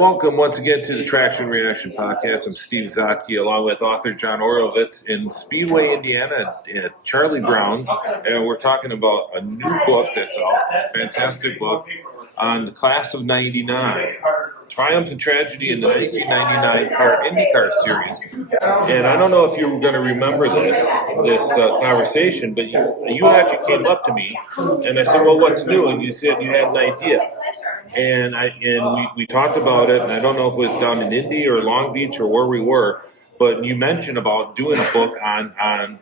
welcome once again to the Traction Reaction Podcast. I'm Steve Zaki, along with author John Oreovicz in Speedway, Indiana, at Charlie Brown's, and we're talking about a new book that's out, a fantastic book on the class of '99, Triumph and Tragedy in the 1999 CART Indy Car Series. And I don't know if you were going to remember this conversation, but you actually came up to me, and I said, "Well, what's new?" And you said you had an idea. And we talked about it, and I don't know if it was down in Indy or Long Beach or where we were, but you mentioned about doing a book on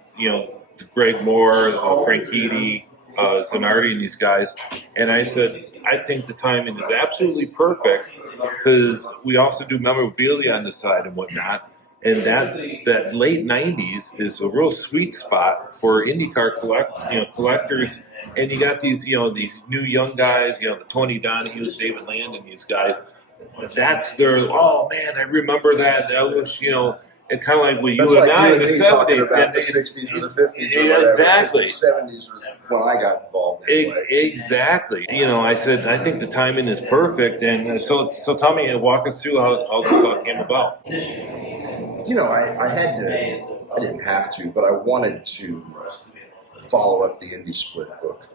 Greg Moore, Franchitti, Zanardi, and these guys. And I said, I think the timing is absolutely perfect because we also do memorabilia on the side and whatnot. And that late '90s is a real sweet spot for IndyCar collectors. And you got these new young guys, the Tony Donahues, David Landon, these guys. That's their, oh man, I remember that. That was, and kind of like what you and I in the '70s, and the '60s or the '50s, or whatever. Exactly. The '70s was when I got involved. Anyway. Exactly. I said I think the timing is perfect, and so tell me, walk us through how this all came about. I didn't have to, but I wanted to follow up the Indy Split book,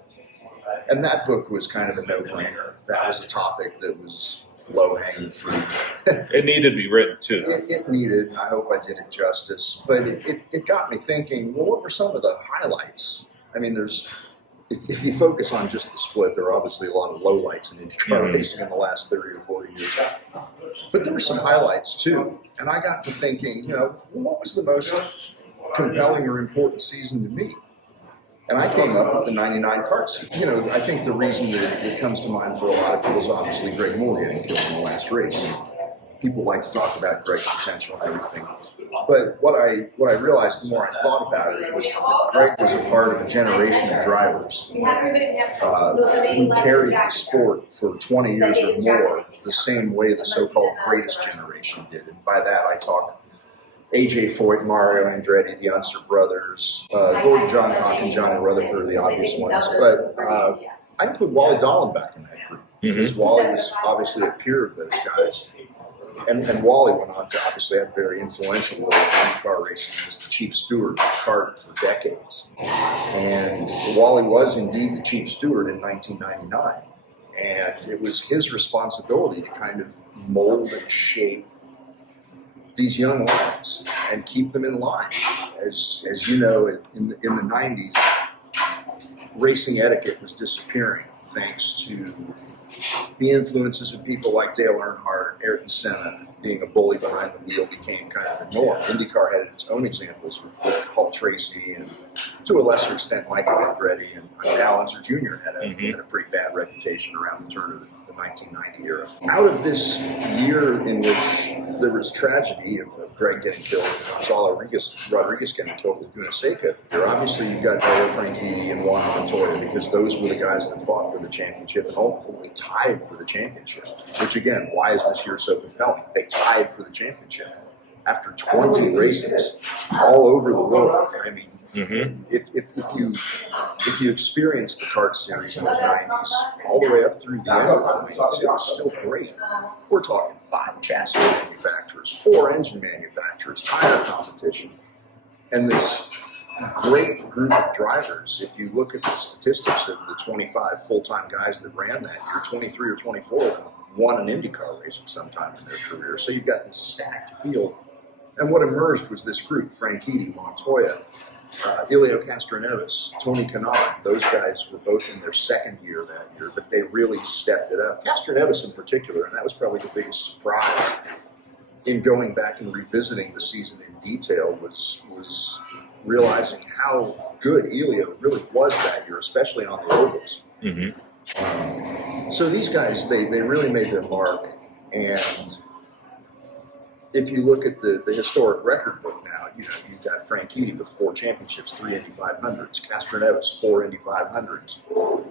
and that book was kind of a no-brainer. That was a topic that was low-hanging fruit. It needed to be written too. It needed, and I hope I did it justice. But it got me thinking, well, what were some of the highlights? I mean, if you focus on just the split, there are obviously a lot of lowlights in IndyCar racing in the last 30 or 40 years. But there were some highlights too. And I got to thinking, what was the most compelling or important season to me? And I came up with the '99 CART season. I think the reason that it comes to mind for a lot of people is obviously Greg Moore getting killed in the last race. People like to talk about Greg's potential and everything. But what I realized the more I thought about it was that Greg was a part of a generation of drivers who carried the sport for 20 years or more the same way the so-called greatest generation did. And by that I talk A.J. Foyt, Mario Andretti, the Unser brothers, Gordon John Hawk, and Johnny Rutherford are the obvious ones. But I include Wally Dallenbach in that group because Wally was obviously a peer of those guys. And Wally went on to obviously have a very influential role in IndyCar racing as the chief steward of the CART for decades. And Wally was indeed the chief steward in 1999. And it was his responsibility to kind of mold and shape these young lads and keep them in line. As you know, in the 90s, racing etiquette was disappearing thanks to the influences of people like Dale Earnhardt, Ayrton Senna. Being a bully behind the wheel became kind of the norm. IndyCar had its own examples with Paul Tracy and, to a lesser extent, Michael Andretti, and Al Unser Jr. had a pretty bad reputation around the turn of the 1990 era. Out of this year in which there was tragedy of Greg getting killed and Gonzalo Rodriguez getting killed at Laguna Seca, obviously you've got Dario Franchitti and Juan Montoya, because those were the guys that fought for the championship and ultimately tied for the championship. Which again, why is this year so compelling? They tied for the championship after 20 races all over the world. I mean, if you experience the CART series in the '90s all the way up through the end of the '90s, it was still great. We're talking 5 chassis manufacturers, 4 engine manufacturers, tire competition, and this great group of drivers. If you look at the statistics of the 25 full-time guys that ran that year, 23 or 24 won an IndyCar race at some time in their career. So you've got this stacked field. And what emerged was this group: Franchitti, Montoya, Hélio Castroneves, Tony Kanaan. Those guys were both in their second year that year, but they really stepped it up. Castroneves in particular, and that was probably the biggest surprise in going back and revisiting the season in detail, was realizing how good Hélio really was that year, especially on the ovals. So these guys, they really made their mark. And if you look at the historic record book now, you've got Franchitti with 4 championships, 3 Indy 500s, Castroneves, 4 Indy 500s,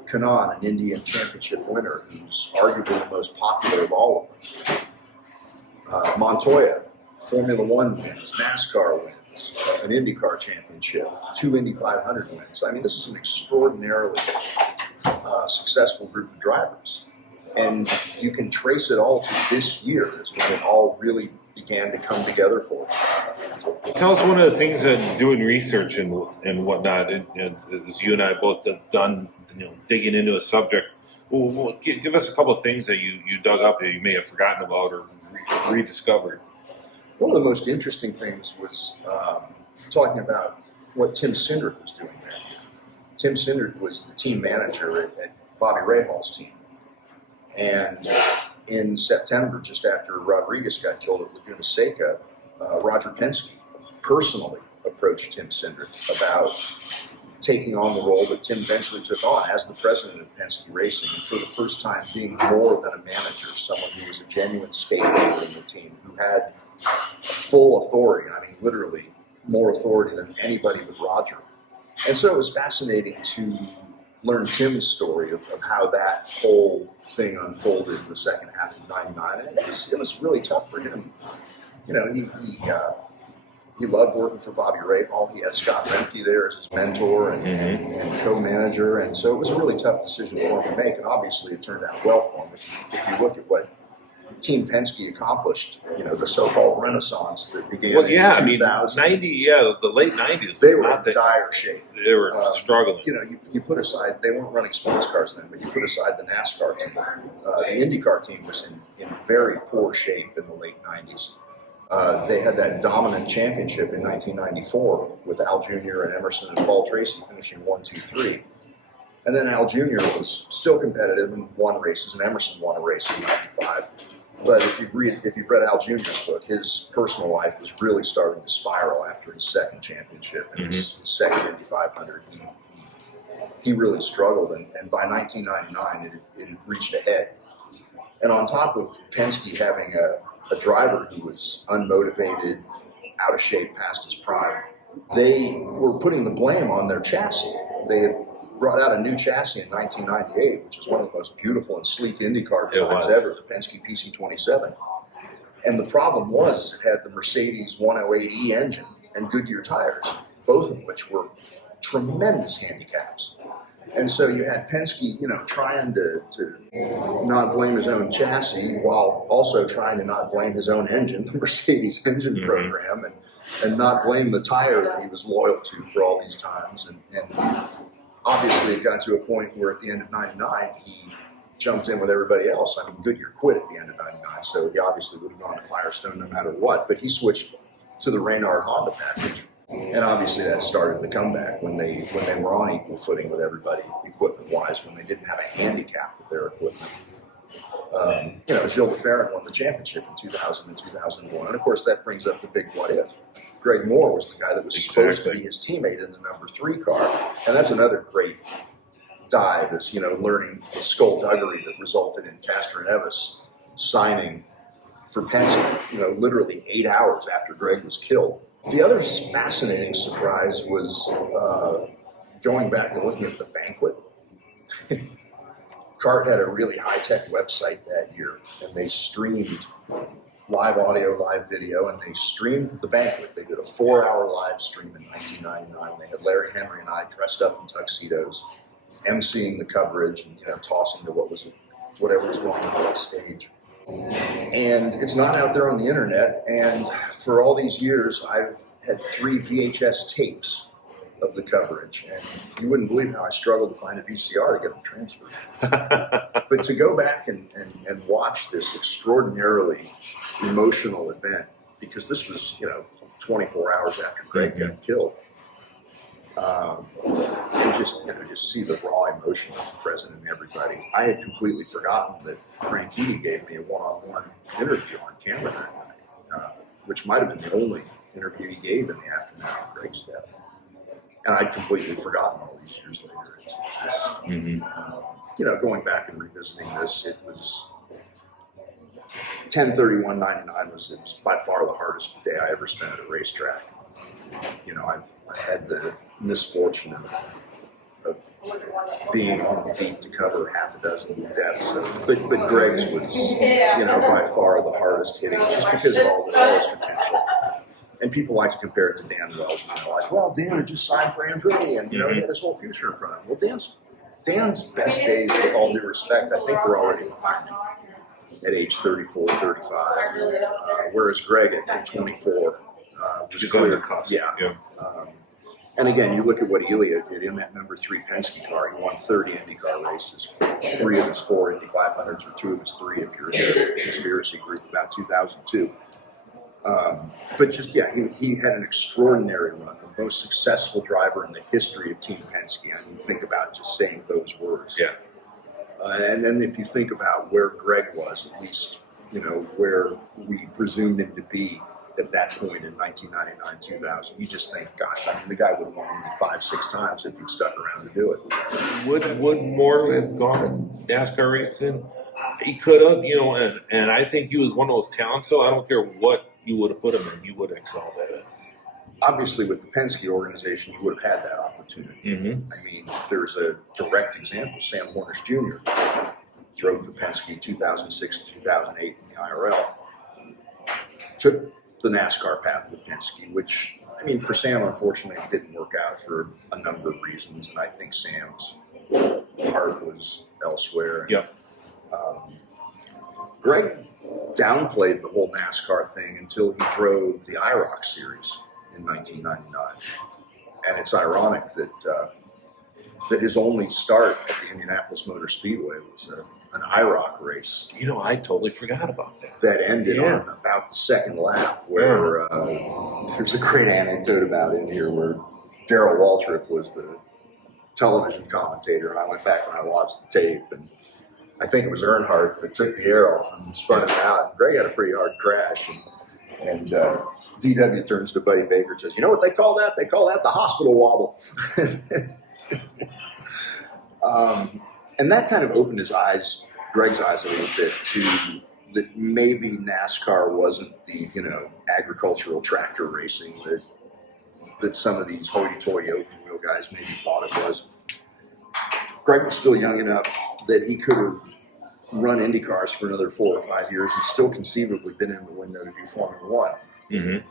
Kanaan, an Indian championship winner who's arguably the most popular of all of them. Montoya, Formula One wins, NASCAR wins, an IndyCar championship, 2 Indy 500 wins. I mean, this is an extraordinarily successful group of drivers. And you can trace it all to this year is when it all really began to come together for him. Tell us one of the things that doing research and whatnot, and as you and I both have done, digging into a subject. Well, give us a couple of things that you dug up that you may have forgotten about or rediscovered. One of the most interesting things was talking about what Tim Cindric was doing there. Tim Cindric was the team manager at Bobby Rahaal's team. And in September, just after Rodriguez got killed at Laguna Seca, Roger Penske personally approached Tim Cindric about taking on the role that Tim eventually took on as the president of Penske Racing, and for the first time being more than a manager, someone who was a genuine stakeholder in the team, who had full authority, I mean literally more authority than anybody but Roger. And so it was fascinating to learn Tim's story of how that whole thing unfolded in the second half of '99, and it was really tough for him. He loved working for Bobby Rahal. He had Scott Remke there as his mentor and co-manager, and so it was a really tough decision for him to make, and obviously it turned out well for him. If you look at what Team Penske accomplished, the so-called renaissance that began in 2000. The late 90s. They were in dire shape. They were struggling. You put aside, they weren't running sports cars then, but you put aside the NASCAR team. The IndyCar team was in very poor shape in the late 90s. They had that dominant championship in 1994 with Al Jr. and Emerson and Paul Tracy finishing 1, 2, 3. And then Al Jr. was still competitive and won races, and Emerson won a race in '95. But if you've read Al Jr.'s book, his personal life was really starting to spiral after his second championship and his second Indy 500. He really struggled, and by 1999 it had reached a head. And on top of Penske having a driver who was unmotivated, out of shape, past his prime, they were putting the blame on their chassis. They had brought out a new chassis in 1998, which is one of the most beautiful and sleek IndyCar designs ever, the Penske PC27. And the problem was it had the Mercedes 108E engine and Goodyear tires, both of which were tremendous handicaps. And so you had Penske, trying to not blame his own chassis while also trying to not blame his own engine, the Mercedes engine program, and not blame the tire that he was loyal to for all these times. And obviously it got to a point where at the end of '99, he jumped in with everybody else. I mean, Goodyear quit at the end of '99, so he obviously would have gone to Firestone no matter what, but he switched to the Reynard Honda package. And obviously that started the comeback when they were on equal footing with everybody, equipment-wise, when they didn't have a handicap with their equipment. Gilles de Ferran won the championship in 2000 and 2001. And, of course, that brings up the big what-if. Greg Moore was the guy that was supposed to be his teammate in the number 3 car. And that's another great dive is, learning the skullduggery that resulted in Castroneves signing for Penske, literally 8 hours after Greg was killed. The other fascinating surprise was going back and looking at the banquet. CART had a really high-tech website that year, and they streamed live audio, live video, and they streamed the banquet. They did a 4-hour live stream in 1999. They had Larry Henry and I dressed up in tuxedos, emceeing the coverage and tossing to whatever was going on that stage. And it's not out there on the internet, and for all these years I've had 3 VHS tapes of the coverage, and you wouldn't believe how I struggled to find a VCR to get them transferred. But to go back and watch this extraordinarily emotional event, because this was 24 hours after Greg got killed, and just see the raw emotion present in everybody. I had completely forgotten that Franchitti gave me a one-on-one interview on camera that night, which might have been the only interview he gave in the aftermath of Greg's death. And I'd completely forgotten all these years later. It's just, going back and revisiting this, it was 10/31/99 it was by far the hardest day I ever spent at a racetrack. I had the misfortune of being on the beat to cover half a dozen deaths. But Greg's was, by far the hardest hitting, just because of all his potential. And people like to compare it to Dan Wells. Dan had just signed for Andretti, and he had his whole future in front of him. Well, Dan's Dan's best days, with all due respect, I think were already behind him at age 34, 35, whereas Greg at 24 was He's on the clear. cusp. Yeah. Yeah. And again, you look at what Hélio did in that number 3 Penske car. He won 30 IndyCar races, 3 of his 4 Indy 500s, or 2 of his 3 if you're in the conspiracy group, about 2002. But just, yeah, he had an extraordinary run, the most successful driver in the history of Team Penske. I mean, think about just saying those words. Yeah. And then if you think about where Greg was, at least, where we presumed him to be at that point in 1999, 2000, you just think, gosh, I mean, the guy would have won Indy 5-6 times if he'd stuck around to do it. Would Moore have gone NASCAR racing? He could have, and I think he was one of those talents, so I don't care what you would have put him in, you would have excelled at it. Obviously, with the Penske organization, he would have had that opportunity. Mm-hmm. I mean, there's a direct example. Sam Hornish Jr. drove for Penske 2006 to 2008 in the IRL. Took the NASCAR path with Penske, which, I mean, for Sam, unfortunately, it didn't work out for a number of reasons, and I think Sam's heart was elsewhere. Yep. Greg downplayed the whole NASCAR thing until he drove the IROC series in 1999. And it's ironic that his only start at the Indianapolis Motor Speedway was an IROC race. I totally forgot about that. That ended on about the second lap, where there's a great anecdote about it in here where Darrell Waltrip was the television commentator, and I went back and I watched the tape, and I think it was Earnhardt that took the air off and spun it out. And Greg had a pretty hard crash, and DW turns to Buddy Baker and says, "You know what they call that? They call that the hospital wobble." And that kind of opened Greg's eyes a little bit to that maybe NASCAR wasn't the agricultural tractor racing that some of these hoity-toity open wheel guys maybe thought it was. Greg was still young enough that he could have run Indy cars for another 4 or 5 years and still conceivably been in the window to do Formula One. Mm-hmm.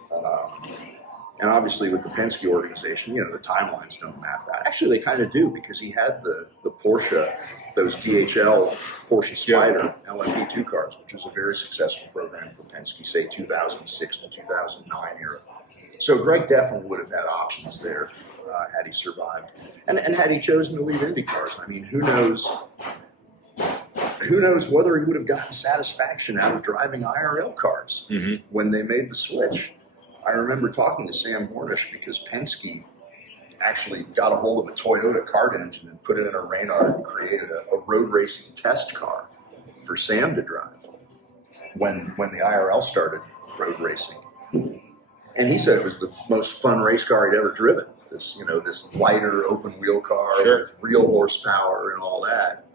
And obviously with the Penske organization, the timelines don't map out. Actually, they kind of do, because he had the Porsche, those DHL Porsche Spider LMP2 cars, which was a very successful program for Penske, say 2006 to 2009 era. So Greg definitely would have had options there had he survived. And had he chosen to leave Indy cars. I mean, who knows whether he would have gotten satisfaction out of driving IRL cars when they made the switch. I remember talking to Sam Hornish because Penske actually got a hold of a Toyota CART engine and put it in a Reynard and created a road racing test car for Sam to drive when the IRL started road racing. And he said it was the most fun race car he'd ever driven. This lighter open wheel car with real horsepower and all that.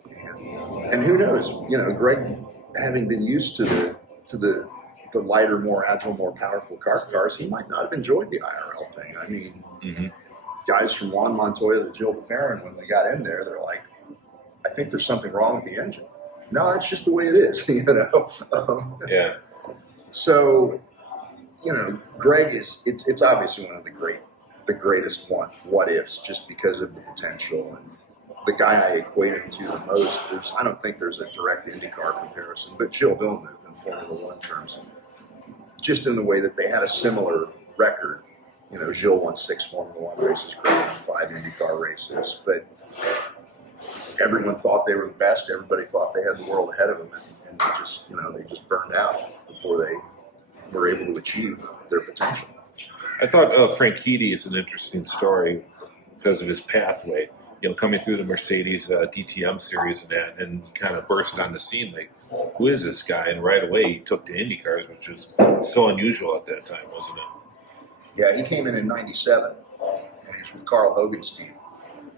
And who knows? Greg, having been used to the lighter, more agile, more powerful cars, he might not have enjoyed the IRL thing. I mean, guys from Juan Montoya to Jill DeFerrin, when they got in there, they're like, "I think there's something wrong with the engine." No, that's just the way it is, Yeah. So, Greg it's obviously one of the greatest what ifs, just because of the potential. And the guy I equate him to the most, I don't think there's a direct IndyCar comparison, but Gilles Villeneuve in Formula One terms, just in the way that they had a similar record. Gilles won 6 Formula One races, Greg won 5 IndyCar races, but everyone thought they were the best. Everybody thought they had the world ahead of them, and they just burned out before they were able to achieve their potential. I thought Franchitti is an interesting story because of his pathway. Coming through the Mercedes DTM series and kind of burst on the scene like, who is this guy? And right away he took to IndyCars, which was so unusual at that time, wasn't it? Yeah, he came in 97, and he was with Carl Hogan's team.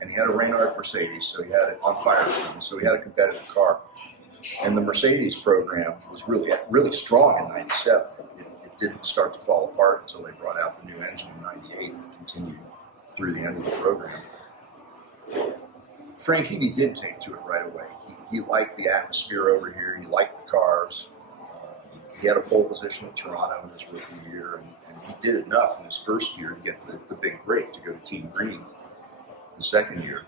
And he had a Reynard Mercedes, so he had it on Firestone, so he had a competitive car. And the Mercedes program was really, really strong in 97. It didn't start to fall apart until they brought out the new engine in 98 and continued through the end of the program. Franchitti did take to it right away. He liked the atmosphere over here. He liked the cars. He had a pole position at Toronto in his rookie year, and he did enough in his first year to get the big break to go to Team Green the second year.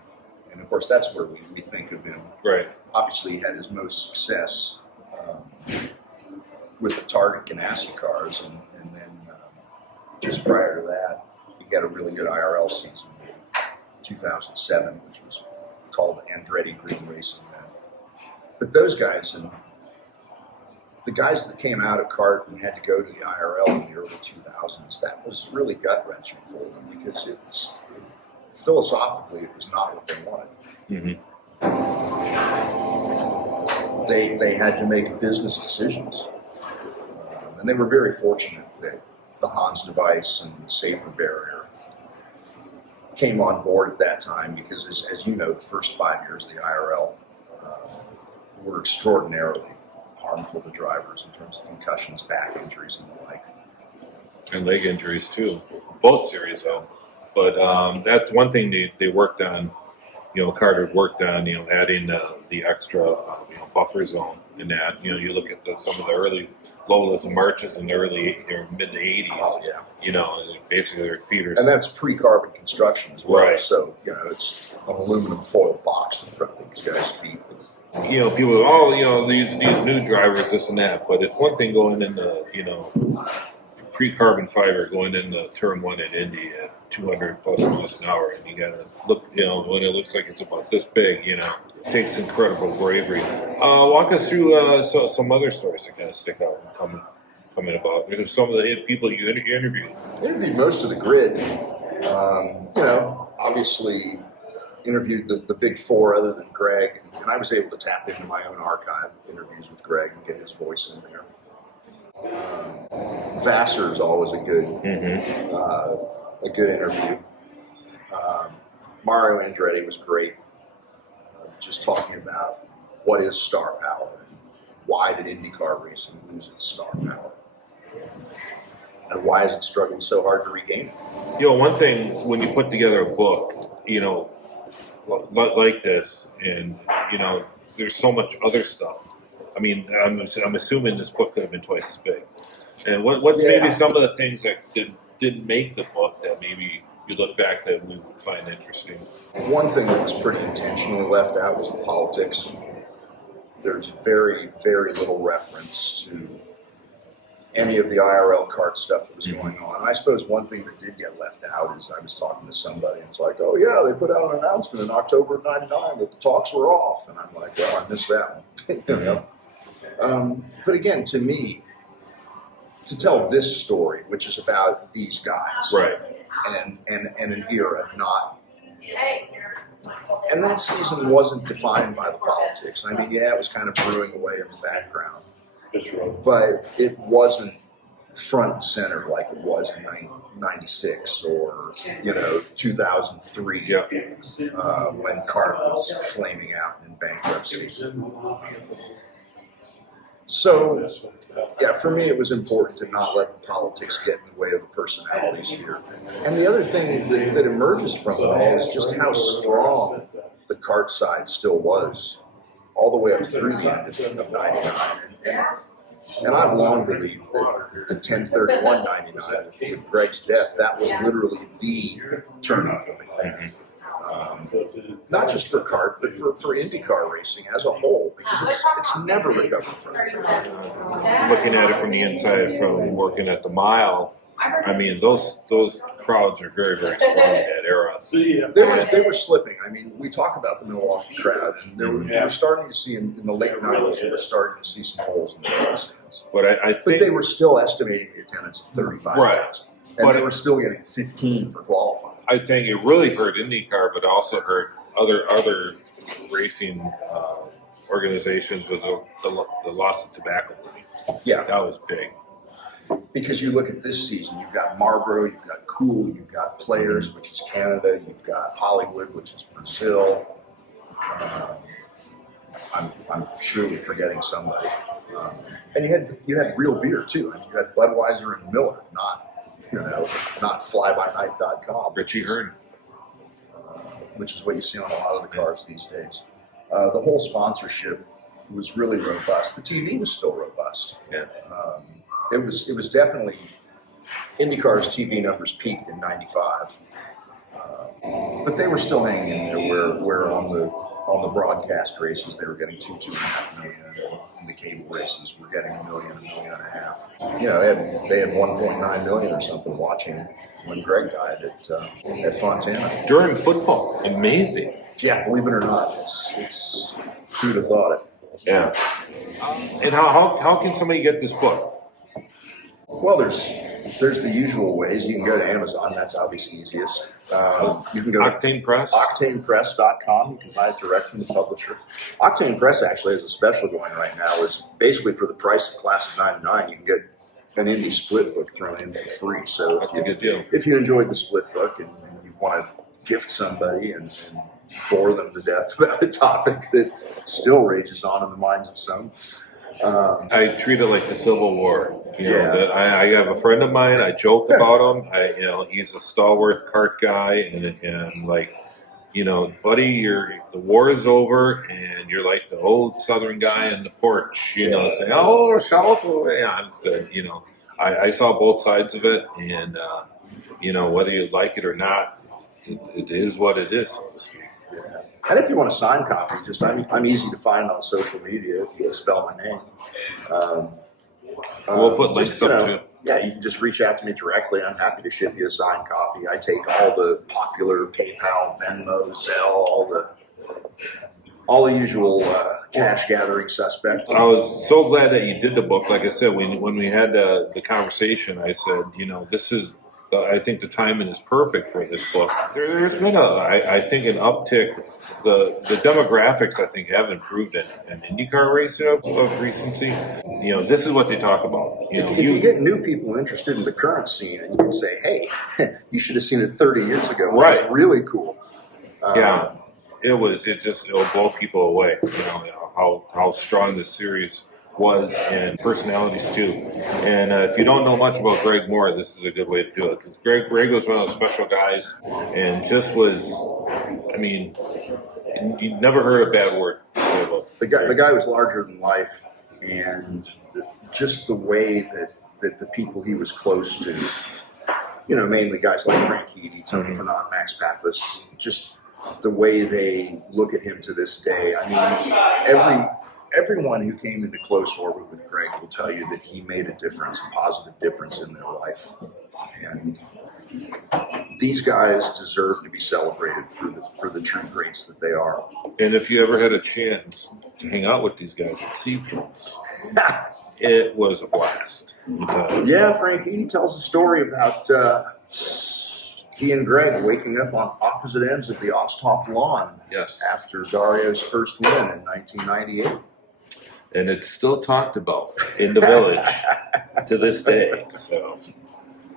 And of course, that's where we think of him. Right. Obviously, he had his most success with the Target Ganassi cars, and then just prior to that, he had a really good IRL season in 2007, which was called Andretti Green Racing. But those guys, and the guys that came out of CART and had to go to the IRL in the early 2000s, that was really gut-wrenching for them because philosophically, it was not what they wanted. They had to make business decisions. And they were very fortunate that the Hans device and the safer barrier came on board at that time because, as you know, the first 5 years of the IRL were extraordinarily harmful to drivers in terms of concussions, back injuries, and the like. And leg injuries, too. Both series, though. But that's one thing they worked on. Carter worked on, adding the extra, buffer zone in that. You look at some of the early Lolas and Marches in the early mid 80s. Basically their feeders. And that's pre-carbon construction as well. Right. So it's an aluminum foil box in front of these guys' feet. People go, these new drivers, this and that. But it's one thing going in the, pre-carbon fiber going into turn 1 at Indy at 200 plus miles an hour, and you gotta look, when it looks like it's about this big, it takes incredible bravery. Walk us through some other stories that kind of stick out and coming about. There's some of the people you interviewed. Interviewed most of the grid. Obviously interviewed the big four other than Greg, and I was able to tap into my own archive of interviews with Greg and get his voice in there. Vassar is always a good interview. Mario Andretti was great, just talking about what is star power and why did IndyCar racing lose its star power, and why has it struggled so hard to regain it? One thing when you put together a book, like this, and there's so much other stuff. I mean, I'm assuming this book could have been twice as big. And what's maybe some of the things that didn't make the book that maybe you look back that we would find interesting? One thing that was pretty intentionally left out was the politics. There's very, very little reference to any of the IRL CART stuff that was going on. And I suppose one thing that did get left out is I was talking to somebody and it's like, oh yeah, they put out an announcement in October of '99 that the talks were off. And I'm like, well, I missed that one. But again, to me, to tell this story, which is about these guys, right, and an era, and that season wasn't defined by the politics. I mean, yeah, it was kind of brewing away in the background, but it wasn't front and center like it was in '96 or 2003, when CART was flaming out in bankruptcy. So, yeah, for me, it was important to not let the politics get in the way of the personalities here. And the other thing that emerges from it all is just how strong the CART side still was all the way up through the end of '99. And I've long believed that the 10/31/99, with Greg's death, that was literally the turning point. Not just for CART, but for IndyCar racing as a whole, because it's never recovered from it. Looking at it from the inside, from working at the mile, I mean, those crowds are very, very strong in that era. They were slipping. I mean, we talk about the Milwaukee crowd, and we were starting to see in the late 90s, we were starting to see some holes in the stands. But I think they were still estimating the attendance at 35,000. Right. And they were still getting 15 for qualifying. I think it really hurt IndyCar, but also hurt other racing organizations was the loss of tobacco money. Yeah. That was big. Because you look at this season, you've got Marlboro, you've got Cool, you've got Players, which is Canada, you've got Hollywood, which is Brazil. I'm surely forgetting somebody. And you had real beer too. I mean, you had Budweiser and Miller, not flybynight.com. Richie Hearn. Which is what you see on a lot of the cars these days. The whole sponsorship was really robust. The TV was still robust. Yeah. It was definitely, IndyCar's TV numbers peaked in '95. But they were still hanging in there where on the broadcast races they were getting $2.5 million, and the cable races were getting $1 million, $1.5 million. You know, they had 1.9 million or something watching when Greg died at Fontana. During football, amazing. Yeah, believe it or not, it's who'd have thought it. Yeah. And how can somebody get this book? Well, there's the usual ways. You can go to Amazon. That's obviously easiest. You can go to Octane Press? OctanePress.com. You can buy it direct from the publisher. Octane Press actually has a special going right now. Is basically for the price of Class of '99, you can get an Indy split book thrown in for free. So That's a good deal. If you enjoyed the split book and you want to gift somebody and bore them to death about a topic that still rages on in the minds of some. I treat it like the Civil War. You know, Yeah. that I have a friend of mine. I joke about him. He's a stalwart CART guy, and like, buddy, the war is over, and you're like the old Southern guy in the porch. Saying, "Oh, South." Yeah, I said, I saw both sides of it, and whether you like it or not, it is what it is, so to speak. Yeah. And if you want a signed copy, I'm easy to find on social media if you spell my name. We'll put links up too. Yeah, you can just reach out to me directly. I'm happy to ship you a signed copy. I take all the popular PayPal, Venmo, Zelle, all the usual cash gathering suspects. I was so glad that you did the book. Like I said, when we had the conversation, I said, this is. I think the timing is perfect for this book. There's been I think an uptick. The demographics, I think, have improved in IndyCar racing of recency. This is what they talk about. If you get new people interested in the current scene, and you can say, "Hey, you should have seen it 30 years ago." Right. It was really cool. Yeah, it'll blow people away. How strong this series was, and personalities too. And if you don't know much about Greg Moore, this is a good way to do it, because Greg was one of those special guys, and just was. I mean, you never heard a bad word. The guy was larger than life, and just the way that the people he was close to, mainly guys like Franchitti, Tony Kanaan, Max Pappas, just the way they look at him to this day. I mean, everyone who came into close orbit with Greg will tell you that he made a difference, a positive difference in their life. And these guys deserve to be celebrated for the true greats that they are. And if you ever had a chance to hang out with these guys at Sequels, it was a blast. Yeah, Franchitti tells a story about he and Greg waking up on opposite ends of the Osthoff lawn. Yes. After Dario's first win in 1998. And it's still talked about in the village to this day. So,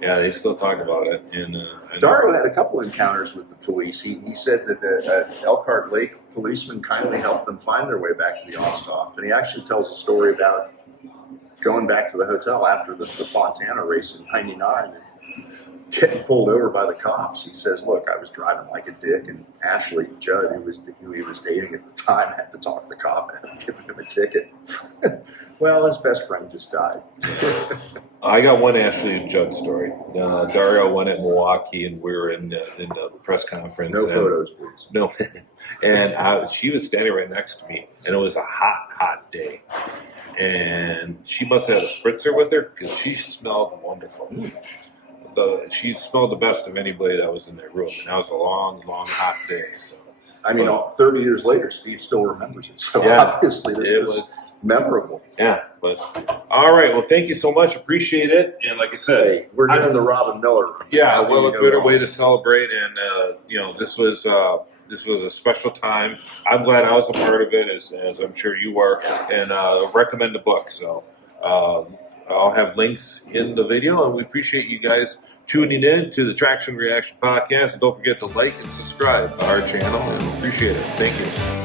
yeah, they still talk about it. And Dario had a couple encounters with the police. He said that the Elkhart Lake policeman kindly helped them find their way back to the Osthoff. And he actually tells a story about going back to the hotel after the Fontana race in '99 and getting pulled over by the cops. He says, "Look, I was driving like a dick, and Ashley Judd, who he was dating at the time, had to talk to the cop and give him a ticket." Well, his best friend just died. I got one Ashley Judd story. Dario went at Milwaukee, and we were in the press conference. No photos, please. No. And she was standing right next to me, and it was a hot, hot day. And she must have had a spritzer with her because she smelled wonderful. She smelled the best of anybody that was in that room. And that was a long, long, hot day. So, 30 years later, Steve still remembers it. So yeah, obviously this was memorable. Yeah, but all right. Well, thank you so much. Appreciate it. And like I said, hey, we're doing the Robin Miller. Yeah, well, a better way to celebrate. And this was a special time. I'm glad I was a part of it, as I'm sure you were. And recommend the book. So I'll have links in the video, and we appreciate you guys tuning in to the Traction Reaction Podcast. And don't forget to like and subscribe to our channel, and appreciate it. Thank you.